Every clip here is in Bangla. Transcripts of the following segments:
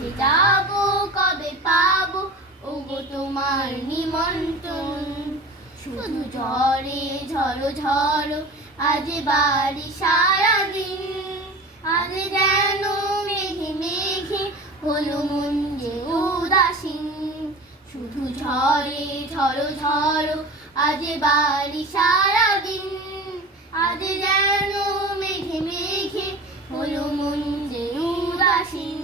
কাছে যাব কবে পাবো ওগো তোমার নিমন্ত্রণ। শুধু ঝড়ে ঝড়ো ঝড়ো আজ বাড়ি সারাদিন, আজ যেন মেঘে মেঘে হলো মন যে উদাসীন। শুধু ঝড়ে ঝড়ো ঝড়ো আজ বাড়ি সারাদিন, আজ যেন মেঘে মেঘে হলো মন যে উদাসীন।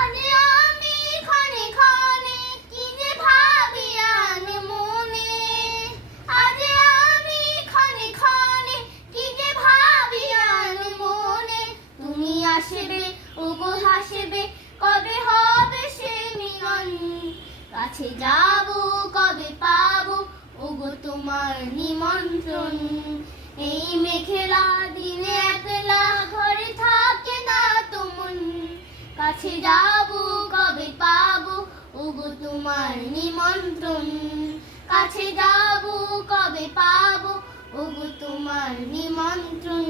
আজ আমি ক্ষণে ক্ষণে কি যে ভাবি আনে মনে, আজ আমি ক্ষণে ক্ষণে কি যে ভাবি আনে মনে। তুমি আসবে ওগো হাসবে কবে হবে সে মিলন, কাছে যাব কবে পাবো ওগো তোমার নিমন্ত্রণ। এই মেঘলা দিনে একলা ঘরে থাকে না তো মন, কাছে যাব কবে পাবো ওগো তোমার নিমন্ত্রণ। কাছে যাব কবে পাবো ওগো তোমার নিমন্ত্রণ।